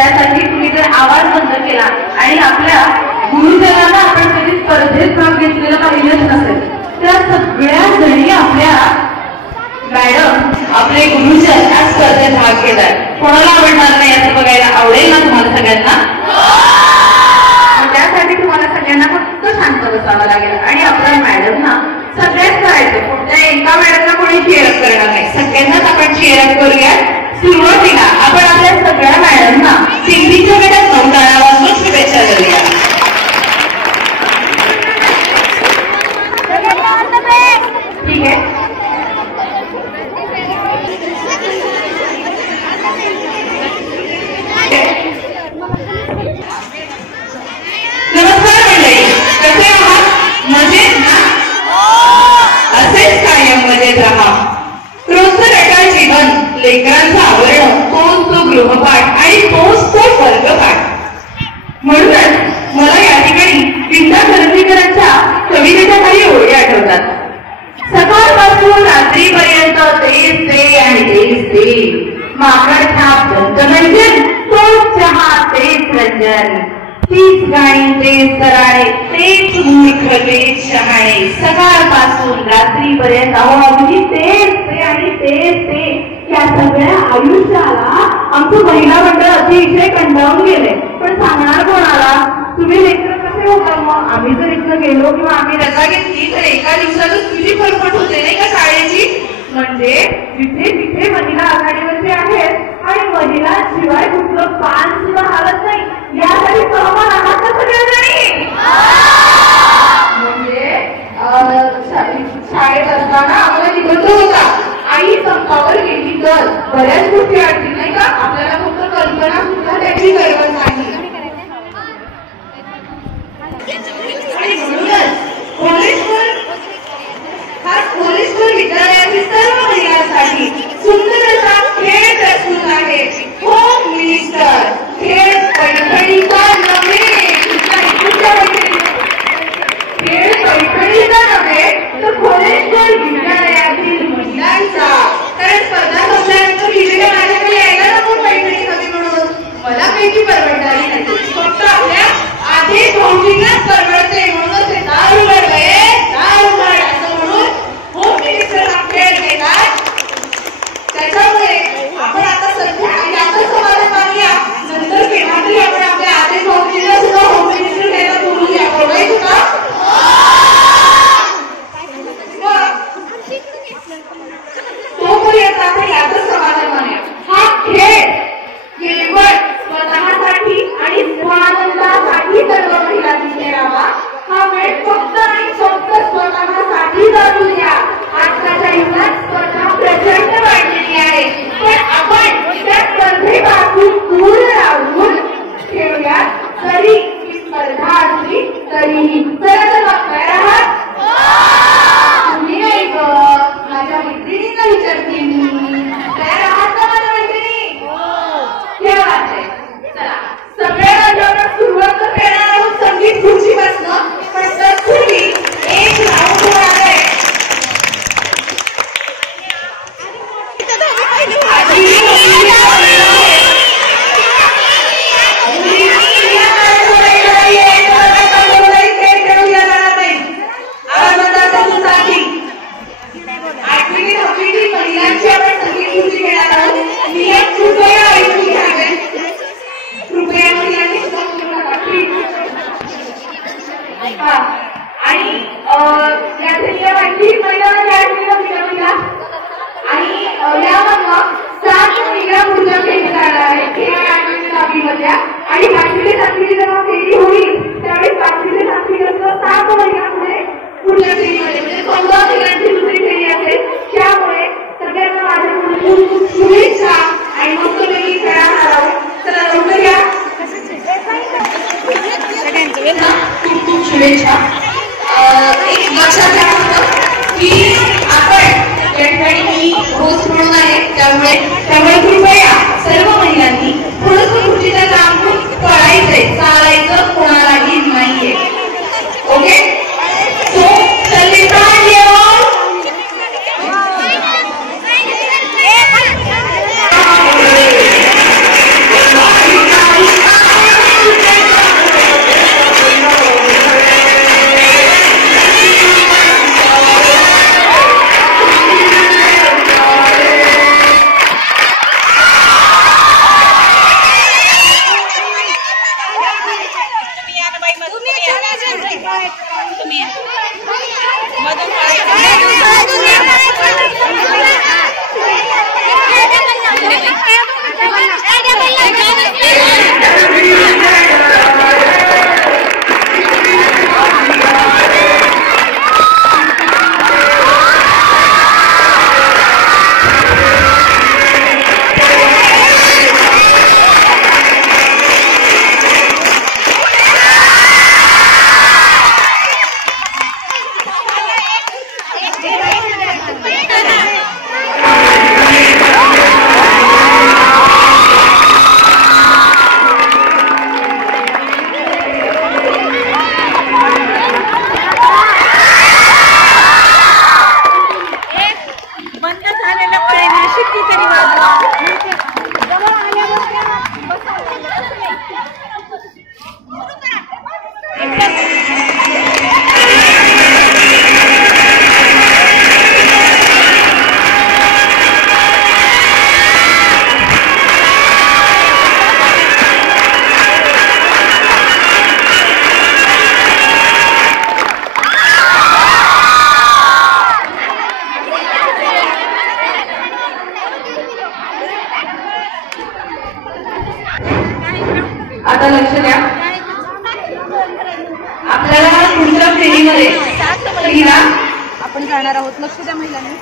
त्यासाठी तुम्ही जर आवाज बंद केला आणि आपल्या गुरुजनांना आपण कधी स्पर्धेत भाग घेतलेला पाहिलंच नसेल, त्या सगळ्या जणी आपल्या मॅडम आपले गुरुजन या स्पर्धेत भाग घेतात. कोणाला आवडणार नाही असं बघायला आवडेल ना तुम्हाला सगळ्यांना? त्यासाठी तुम्हाला सगळ्यांना फक्त शांत बसावं लागेल आणि आपल्या मॅडमना सगळ्यात करायचं. कुठल्या एका मॅडमला कोणी चेअरअप करणार नाही, सगळ्यांनाच आपण चेअरअप करूया. सुरुवातीला आपण आपल्या सगळ्या मॅडमना सिंधीच्या गटात 9 टाळ्यावाजून शुभेच्छा देऊया. ठीक आहे. नमस्कार मंडळी, कसे आहात? मजेत ना? असेच कायम मजेत राहा. रोजचं रटाळ जीवन, लेकरांचं आवरण, तोच तो गृहपाठ आणि तोच तो वर्गपाठ. म्हणूनच मला या ठिकाणी विंदा करंदीकरांच्या कवितेच्या काही ओळी आठवतात. सकाळपासून रात्रीपर्यंत तेच ते आणि तेच ते, माकड छाप दंतमंजन, तोच चहा तेच रंजन, तीच गाणी तेच कराळे, तेच मूर्ख तेच शहाणे, सकाळपासून रात्रीपर्यंत अगदी तेच ते आणि तेच ते. या सगळ्या आयुष्याला आमचं महिला मंडळ अतिशय कंटाळून गेले. पण सांगणार कोणाला? तुम्ही लेकर कसे होता? मग आम्ही जर इथं गेलो किंवा आम्ही रजा घेतली तर एका दिवसातच तुझी फरफट होते नाही का शाळेची? म्हणजे जिथे तिथे महिला आघाडीवरचे आहेत आणि महिला शिवाय कुठलं पान सुद्धा हालत नाही, यासाठी सहमत आहात का सगळ्यांनी? म्हणजे शाळेत असताना आम्हाला निबंध होता, आई संपावर गेली तर बऱ्याच गोष्टी आठवतील नाही का? आपल्याला फक्त कल्पना सुद्धा त्याची गरज नाही. आणि म्हणूनच कॉलेजवर विद्यालयातील सर्व महिलांसाठी सुंदर असा खेळ प्रस्तुत आहे. होम मिनिस्टर खेळ पैठणीचा नव्हे, खेळ पैठणीचा नव्हे तर कॉलेजवर विद्यालयातील महिलांचा. कारण स्पर्धा संपल्यानंतर लिहिलेल्या माझ्याकडे यायला नको पैठणीमध्ये म्हणून मला काही परवडणारी नाही. फक्त आपल्या आधी भाऊजींनाच परवडते. म्हणूनच ते दार उघडलंय, दार उघड असं म्हणून होम मिनिस्टर हा खेळ घेतात. त्याच्यामुळे आपण आता सध्या याचा समाधान मानूया, नंतर केव्हा तरी आपण आपल्या आधी भाऊजींना सुद्धा होम मिनिस्टर घ्यायला बोलूया. बोलायचं का? तोपर्यंत आपण याचं समाधान मानूया. हा खेळ केवळ स्वतःसाठी आणि स्वानंदासाठी सर्व महिलांनी खेळावा. हा वेळ फक्त आणि फक्त स्वतःसाठी जाऊ द्या. आजकालच्या युगात स्पर्धा प्रचंड वाढलेली आहे, पण आपण त्या स्पर्धेपासून दूर राहून खेळूया. जरी ही स्पर्धा असली तरीही. तर बघताय आहात तुम्ही नाही ग, माझ्या मैत्रिणींना विचारते मी. तयार आहात का माझ्या मैत्रिणी? आहे. चला सगळ्या सुरुवात करणार आहोत संगीत खुर्चीपासून. पण तत्पूर्वी एक राऊंड होणार आहे. महिलांची आपण संगीत खुर्ची घेणार आहोत. कृपया ऐकून घ्यावे. कृपया महिलांनी आणि यासाठी माहिती महिला महिला आणि यामधनं 7 महिला पूजा केली जाणार आहे. खेळामधल्या आणि 5वी ते 7वी जेव्हा फेरी होईल त्यावेळी 5वी ते 7वी 7 महिला पुढे पुढच्या फेरीमध्ये म्हणजे 15 महिलांची दुसरी फेरी असेल. त्यामुळे सगळ्यांना माझ्या खूप शुभेच्छा आणि मस्त पैकी खेळणार आहोत. चला लवकर या. खूप खूप शुभेच्छा. एक लक्षात घ्या की आपण या ठिकाणी होस्ट म्हणून आहे, त्यामुळे कृपया सर्व महिलांनी थोडंसं खुर्चीच्या लांबून पळायचंय, चालायचं कोणालाही नाहीये. ओके? सो चल आता लक्ष द्या. आपल्याला पुढच्या फेरीमध्ये आपण जाणार आहोत. लक्ष द्या महिलांनी.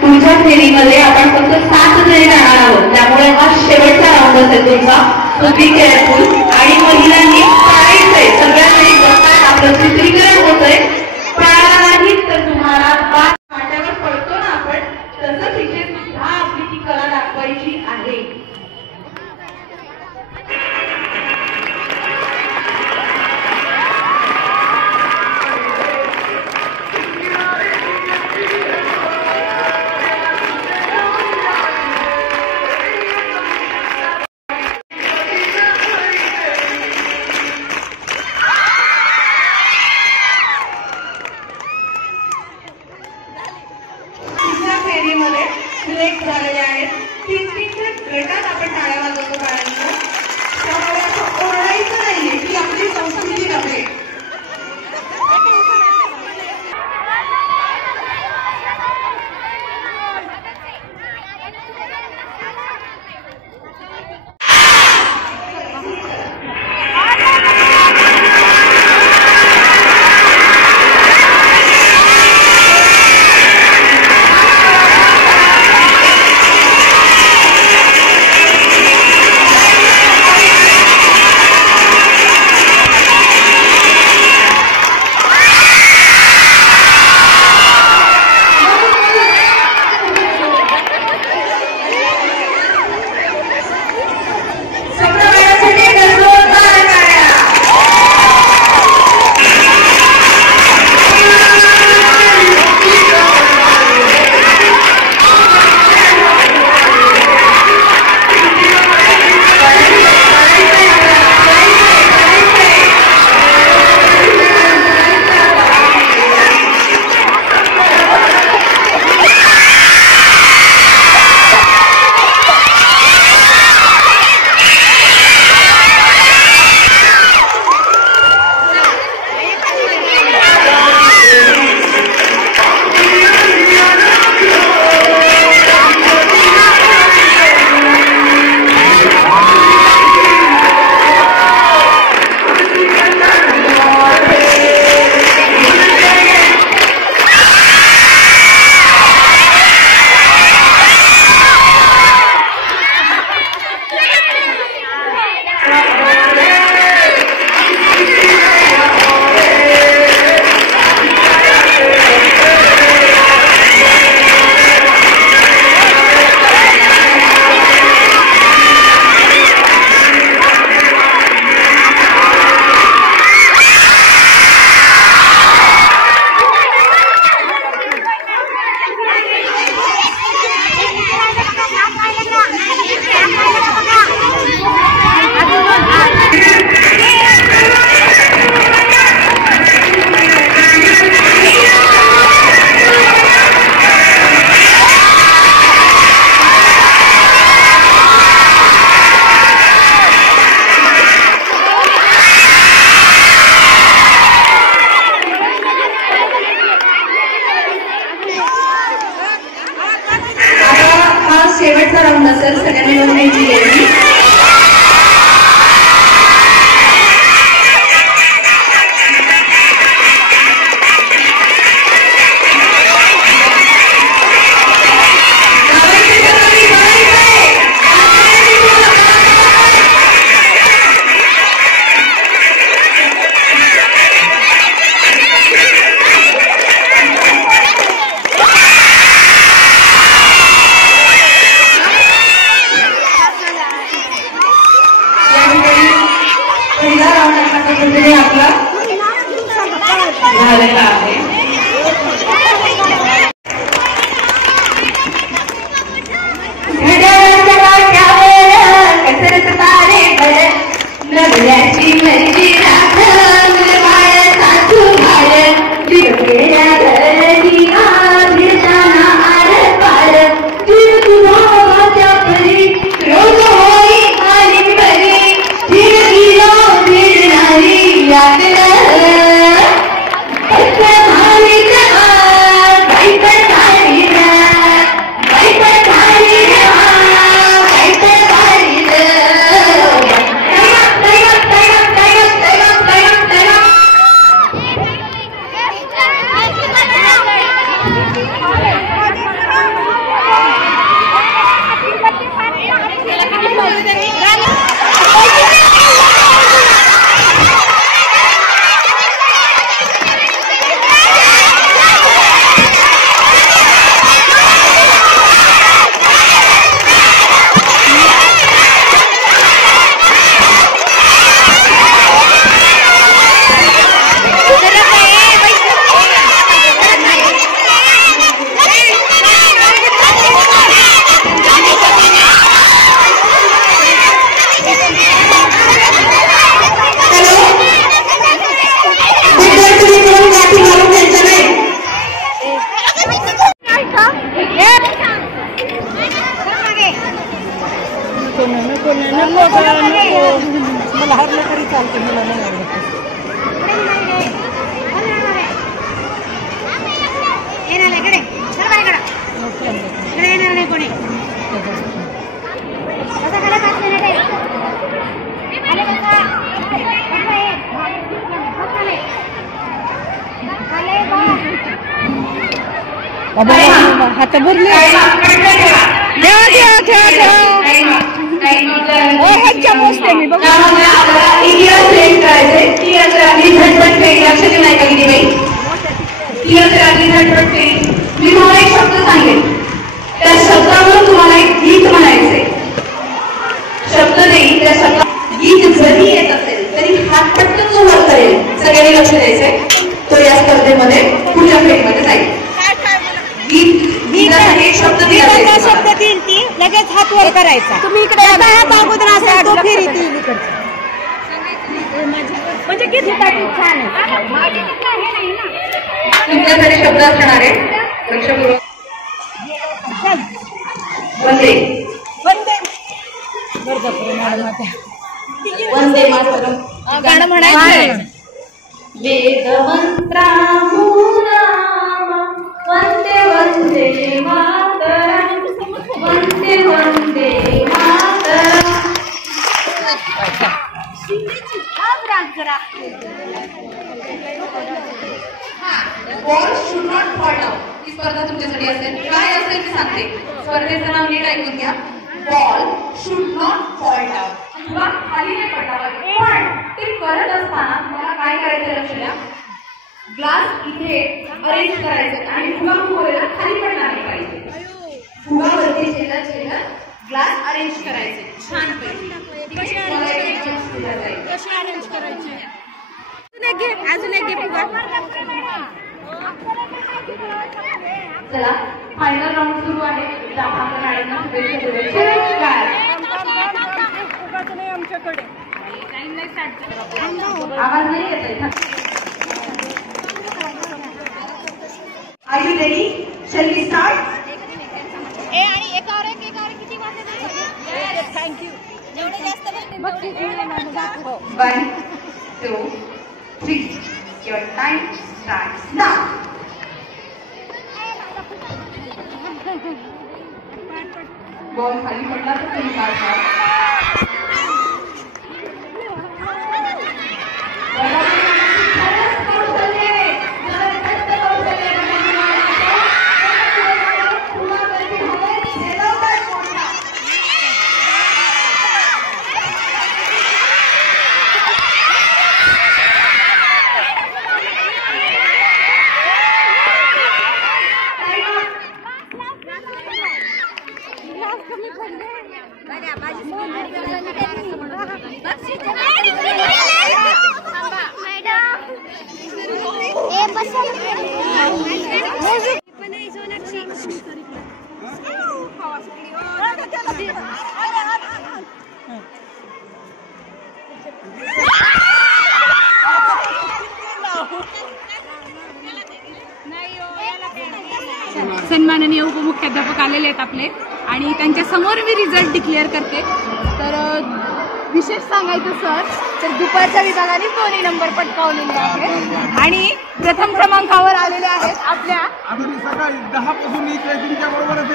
पुढच्या फेरीमध्ये आपण फक्त 7 जणी जाणार आहोत. त्यामुळे हा शेवटचा राऊंड असेल तुमचा. तो बी केअरफुल. आणि महिलांनी पाळायचंय. सगळ्या जणी बसतात. आपलं चित्रीकरण होतंय. पाळायला नाही तर तुम्हाला पाट्यावर पडतो ना आपण, तसंच इथे सुद्धा आपली ती कला दाखवायची आहे. फेरीमध्ये सिलेक्ट झालेले आहेत. 3-3 गटात आपण टाळ्या वाजवतो बाळांना. त्यामुळे असं ओरडायचं नाहीये की आपली संस्कृती नव्हे. शेवटचा राऊंड असेल. सगळ्यांनी नोंद घ्यायची. मला हरलं तरी चालते, मला नाही आवडत. हात भरले. इतिहास लेट करायचे. इतिहास रात्री झटपट फेरी. लक्ष देऊन ऐका किती बाई. इतिहास रात्री झटपट फेरी. मी तुम्हाला एक शब्द सांगेन, त्या शब्दावरून तुम्हाला एक गीत म्हणायचंय. शब्द नाही, त्या शब्दात गीत जरी येत असेल तरी हात पटकन जो वर करेल, सगळ्यांनी लक्ष द्यायचंय, तो या स्पर्धेमध्ये पुढच्या फेरीमध्ये जाईल. एक शब्द देईल ती लगेच हात वर करायचा. तुम्ही इकडे हात अगोदर असेल तो फेरी ती म्हणजे किती छान आहे. तुमच्यासाठी शब्द असणार आहे. लक्षपूर्वक. वंदे वंदे मातरम गाणं म्हणायचं. वेद मंत्रा Vande Vande Mataram Vande Vande Mataram. Ball should not fall down. ही स्पर्धा तुमच्यासाठी असेल. काय असेल मी सांगते. स्पर्धेचं नाव नीट ऐकून घ्या. Ball should not fall down. किंवा खाली नाही पडला पाहिजे. पण ते करत असताना तुम्हाला काय करायचं लक्ष द्या. ग्लास इथे अरेंज करायचे आणि फुगा फुगवलेला खाली पडणार नाही पाहिजे. फुगावरती ग्लास अरेंज करायचे छान पैकी. अजून एक फुगा. चला फायनल राऊंड सुरू आहे. आपल्या मॅडमना शुभेच्छा. आमच्याकडे आवाज नाही येत आहे. Are you ready? Shall we start? Thank you. 1, 2, 3. Your time starts now. Ball खाली पडला तर तुम्ही काढा. सन्माननीय उपमुख्याध्यापक आलेले आहेत आपले आणि त्यांच्या समोर मी रिझल्ट डिक्लेअर करते. तर विशेष सांगायचं सर तर दुपारच्या विभागाने 2 नंबर पटकावलेले आहेत आणि प्रथम क्रमांकावर आलेले आहेत आपल्या सकाळी 10 पासून इथे तुमच्या बरोबरच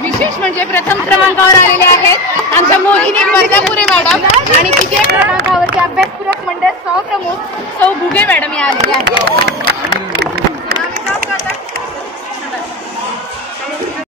विशेष म्हणजे प्रथम क्रमांकावर आलेले आहेत आमच्या मोहिनी वर्धापुरे मॅडम आणि द्वितीय क्रमांकावरचे अभ्यासपूरक मंडळ सहप्रमुख सौ घुगे मॅडम या आलेले आहेत.